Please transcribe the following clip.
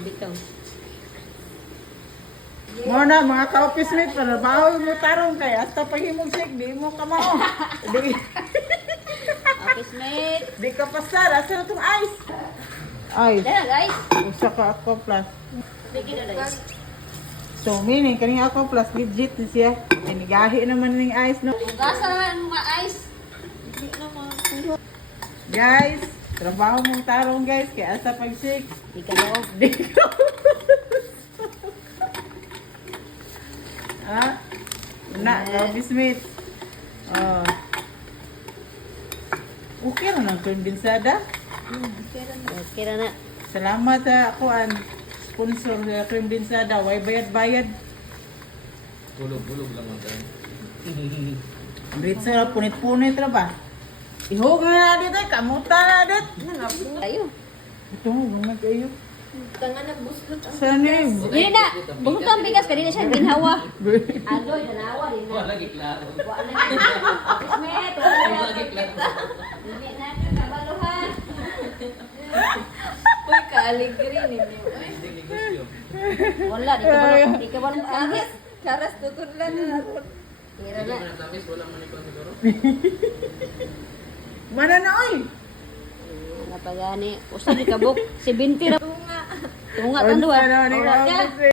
bitaw. Muna, mga ka-office mate, trabaho mo tarong kay hasta paghimong sik, di mo kamao. Di, Office mate. di ka pasar, asa na itong ice? Ice. Dala guys. Usa ka ako plus. Bigyan na guys. So, meaning, kaning ako plus, legit na siya. Inigahi naman ng ice, no? Gasa naman mga ice. Hindi naman. Guys, trabaho mong tarong, guys, kaya asa pag-sik. Di ka daw. Di ko. Ha? Una, ka-office mate. Oh. Okay na ng kondensada. Okay na na. Salamat sa akuan sponsor sa kondensada. Way bayad-bayad. Bulog-bulog lang ang tayo. Dito sa punit-punit ra ba? Ihog na dito, kamuta na dito. Tayo. Ito mo, lumag kayo. Tangan na buslot ang Saan eh? Dili na. Bunot ang bigas kanina siya ginhawa. Aloy, dalawa din na. Wala giklaro. Wala na. Office mate. Wala na. Wala giklaro. Dili na ka kabaluhan. Uy, kaaligri ninyo. Hindi gigusyo. Wala, di ka ba Karas, karas tutod lang na ako. Tira Hindi na. mo natamis, wala man ikaw siguro. Mana na oy? Napagani. Usa di kabuk. Si Binti ra. Tunga. Tunga tanduan. Ano ni Ora ka. ka?